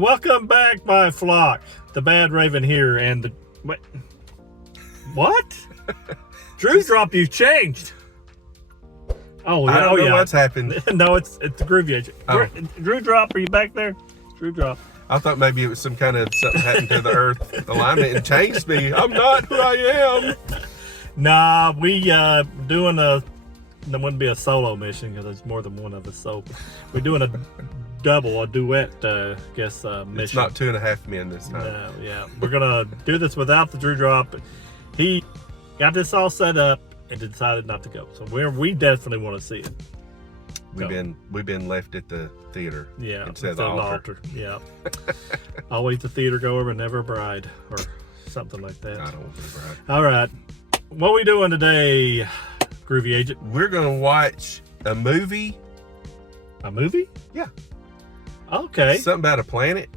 Welcome back, my flock. The Badraven here, and the what? Drew Drop, you've changed. Oh, I don't know what's happened. No, it's the Groovy Agent. Oh. Drew Drop, are you back there? Drew Drop. I thought maybe it was some kind of something happened to the Earth alignment and changed me. I'm not who I am. Nah, we doing a. There wouldn't be a solo mission because there's more than one of us. So we're doing a duet, mission. It's not 2.5 men this time. No, yeah, we're gonna do this without the Drew Drop. He got this all set up and decided not to go. So we definitely want to see it. We've been left at the theater. Yeah, instead of the altar. Yeah, always the theater goer, but never a bride, or something like that. I don't want to be a bride. All right, what are we doing today, Groovy Agent? We're gonna watch a movie. A movie? Yeah. Okay. Something about a planet.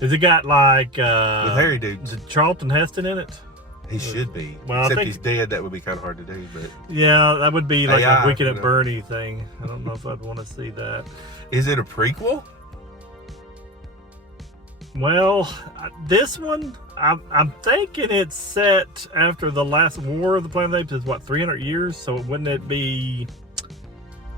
Has it got like with hairy dudes? Is Charlton Heston in it? He should be. Well, except he's dead. That would be kind of hard to do. But yeah, that would be like AI, a Wicked at Bernie thing. I don't know if I'd want to see that. Is it a prequel? Well, this one, I'm thinking it's set after the last War of the Planet of the Apes is what, 300 years? So wouldn't it be?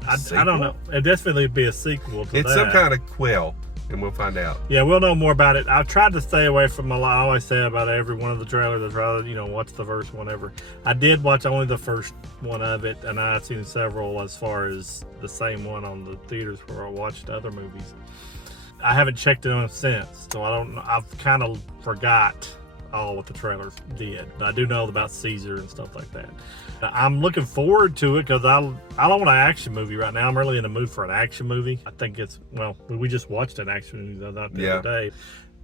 I don't know. It definitely be a sequel to It's that. some kind of quill, and we'll find out. Yeah, we'll know more about it. I've tried to stay away from I always say about every one of the trailers. I'd rather, watch the first one ever. I did watch only the first one of it, and I've seen several as far as the same one on the theaters where I watched other movies. I haven't checked it on since, so I don't know. I've kind of forgot all what the trailers did. But I do know about Caesar and stuff like that. I'm looking forward to it because I don't want an action movie right now. I'm really in the mood for an action movie. I think we just watched an action movie the other day.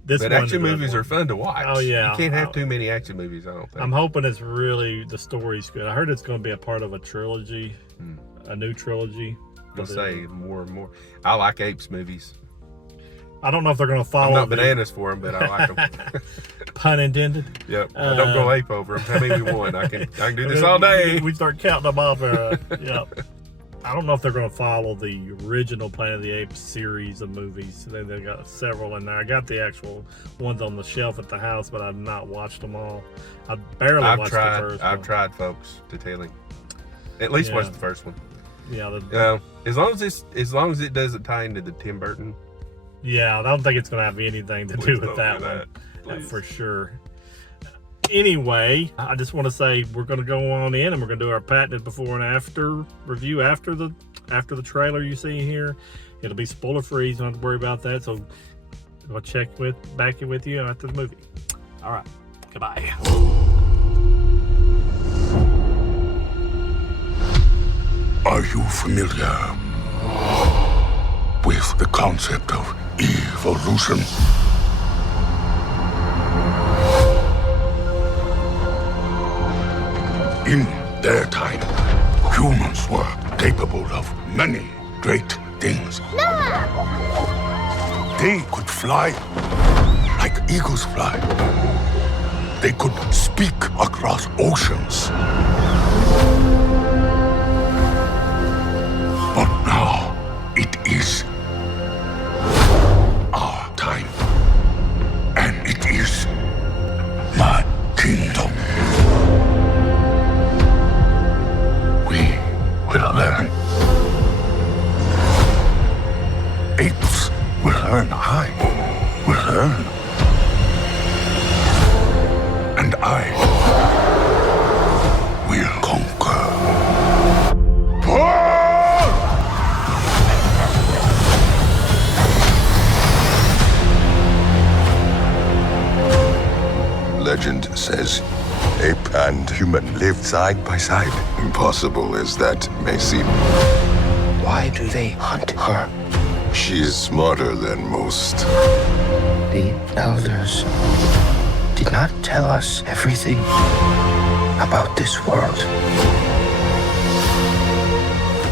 But action movies are fun to watch. Oh yeah, you can't have too many action movies. I don't think. I'm hoping it's really the story's good. I heard it's going to be a part of a trilogy, a new trilogy. I'll say more and more. I like Apes movies. I don't know if they're going to follow. I'm not bananas for them, but I like them. Pun intended. Yep. I don't go ape over them. How many we won? I can do this all day. We start counting them off. Yep. I don't know if they're going to follow the original Planet of the Apes series of movies. They got several in there. I got the actual ones on the shelf at the house, but I've not watched them all. I barely watched the first one. I've tried, folks, to tell him. At least watch the first one. Yeah. As long as it doesn't tie into the Tim Burton. Yeah, I don't think it's going to have anything to do with that one. For sure. Anyway, I just want to say we're going to go on in and we're going to do our patented before and after review after the trailer you see here. It'll be spoiler free, so don't have to worry about that. So I'll check back in with you after the movie. All right. Goodbye. Are you familiar with the concept of evolution? In their time, humans were capable of many great things. They could fly like eagles fly. They could speak across oceans. But now it is our time, and it is my kingdom. We will learn. Apes will learn. I will learn. And I will conquer. Legend says ape and human lived side by side. Impossible as that may seem. Why do they hunt her? She's smarter than most. The elders did not tell us everything about this world.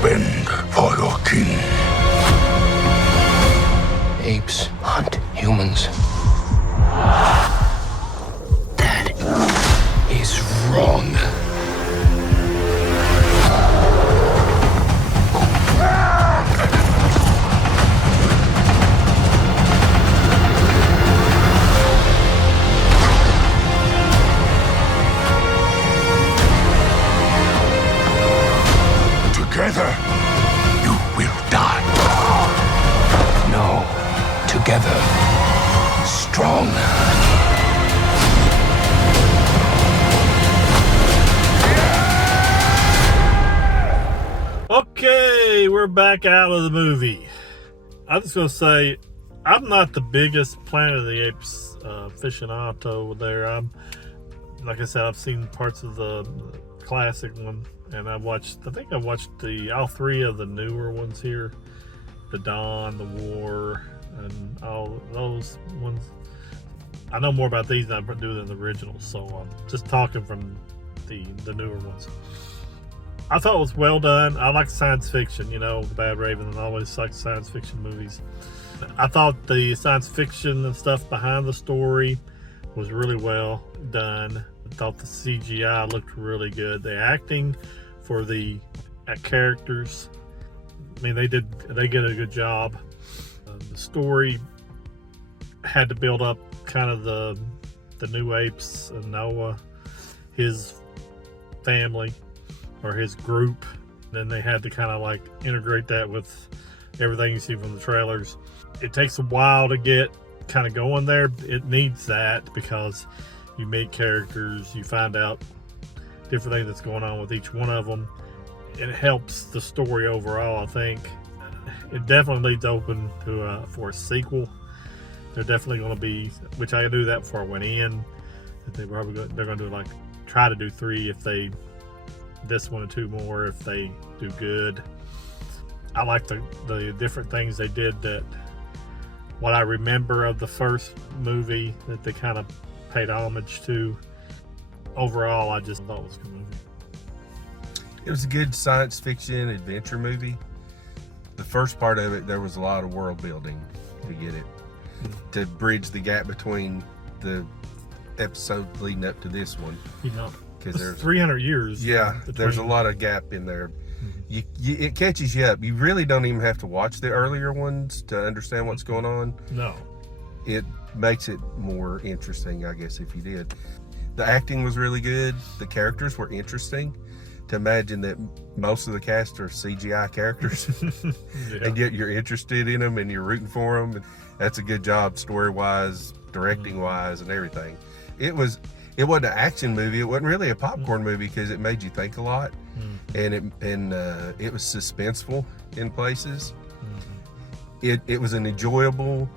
Bend for your king. Apes hunt humans. That is wrong. we're back out of the movie. I'm just gonna say, I'm not the biggest Planet of the Apes aficionado there. Like I said, I've seen parts of the classic one, and I think I watched all three of the newer ones here, the Dawn, the War, and all those ones. I know more about these than I do than the originals, so I'm just talking from the newer ones. I thought it was well done. I like science fiction, Badraven, and I always like science fiction movies. I thought the science fiction and stuff behind the story was really well done. I thought the CGI looked really good. The acting for the characters, they did a good job. The story had to build up kind of the new apes and Noah, his family or his group. Then they had to kind of like integrate that with everything you see from the trailers. It takes a while to get kind of going there. It needs that because you meet characters, you find out different things that's going on with each one of them. It helps the story overall, I think. It definitely leads open for a sequel. They're definitely going to be, which I knew that before I went in, that they're going to do try to do 3 if they, this one and 2 more if they do good. I like the different things they did, that what I remember of the first movie that they kind of paid homage to. Overall, I just thought it was a good movie. It was a good science fiction adventure movie. The first part of it, there was a lot of world building to get it, to bridge the gap between the episode leading up to this one. Because there's 300 years. Yeah, there's a lot of gap in there. It catches you up. You really don't even have to watch the earlier ones to understand what's going on. No. It makes it more interesting, I guess, if you did. The acting was really good. The characters were interesting. To imagine that most of the cast are CGI characters, Yeah. and yet you're interested in them and you're rooting for them. And that's a good job, story-wise, directing-wise, and everything. It wasn't an action movie. It wasn't really a popcorn movie because it made you think a lot, and it was suspenseful in places. It was an enjoyable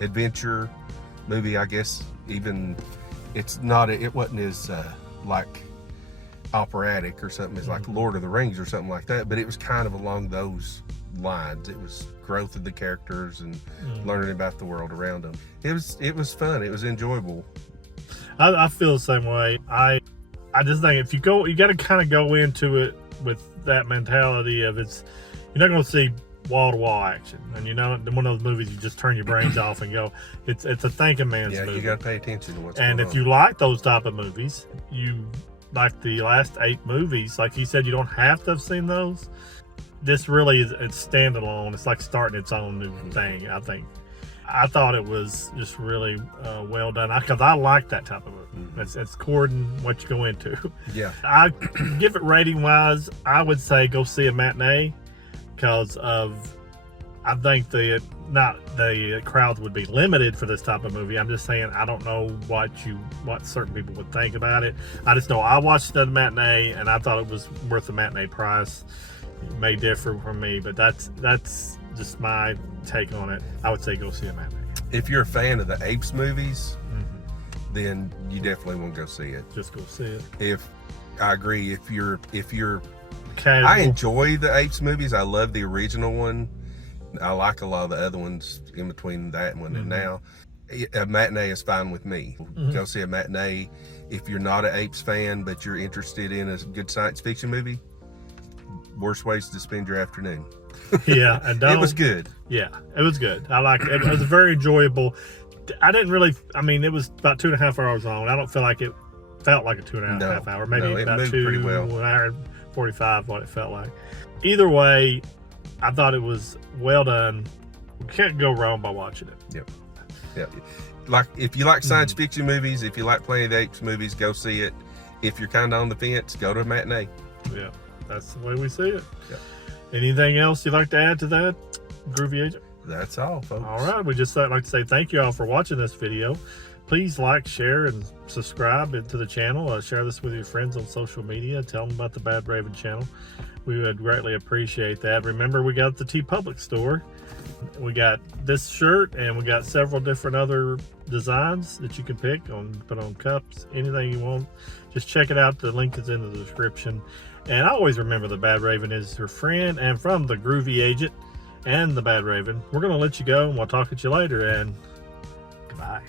adventure movie, I guess. Even it wasn't as like operatic or something as like Lord of the Rings or something like that, but it was kind of along those lines. It was growth of the characters and learning about the world around them. It was fun. It was enjoyable. I feel the same way. I just think if you got to kind of go into it with that mentality of you're not going to see wall-to-wall action, and one of those movies you just turn your brains off and go. It's a thinking man's movie. Yeah, you got to pay attention to what's going on. And if you like those type of movies, you like the last 8 movies, like you said, you don't have to have seen those. This really it's standalone. It's like starting its own new thing, I think. I thought it was just really well done because I like that type of movie. It's courting what you go into. Yeah. I give it rating wise, I would say go see a matinee because I think the crowds would be limited for this type of movie. I'm just saying I don't know what certain people would think about it. I just know I watched the matinee and I thought it was worth the matinee price. It may differ from me, but that's just my take on it. I would say go see a matinee. If you're a fan of the Apes movies, then you definitely want to go see it. Just go see it. I agree. If you're casual. I enjoy the Apes movies. I love the original one. I like a lot of the other ones in between that one and now. A matinee is fine with me. Go see a matinee. If you're not an Apes fan, but you're interested in a good science fiction movie, worst ways to spend your afternoon. Yeah, and it was good. Yeah, it was good. I liked it. It was very enjoyable. It was about 2.5 hours long. I don't feel like it felt like a 2.5 hour. Maybe about 2 hour and 45, what it felt like. Either way, I thought it was well done. You can't go wrong by watching it. Yep. Like if you like science fiction movies, if you like Planet of the Apes movies, go see it. If you're kind of on the fence, go to a matinee. Yeah, that's the way we see it. Yep. Anything else you'd like to add to that, Groovy Agent? That's all, folks. All right, we just like to say thank you all for watching this video. Please like, share, and subscribe to the channel. Share this with your friends on social media. Tell them about the Badraven channel. We would greatly appreciate that. Remember, we got the TeePublic store. We got this shirt, and we got several different other designs that you can pick put on cups, anything you want. Just check it out. The link is in the description. And always remember, the Badraven is your friend. And from the Groovy Agent and the Badraven, we're going to let you go, and we'll talk at you later. And goodbye.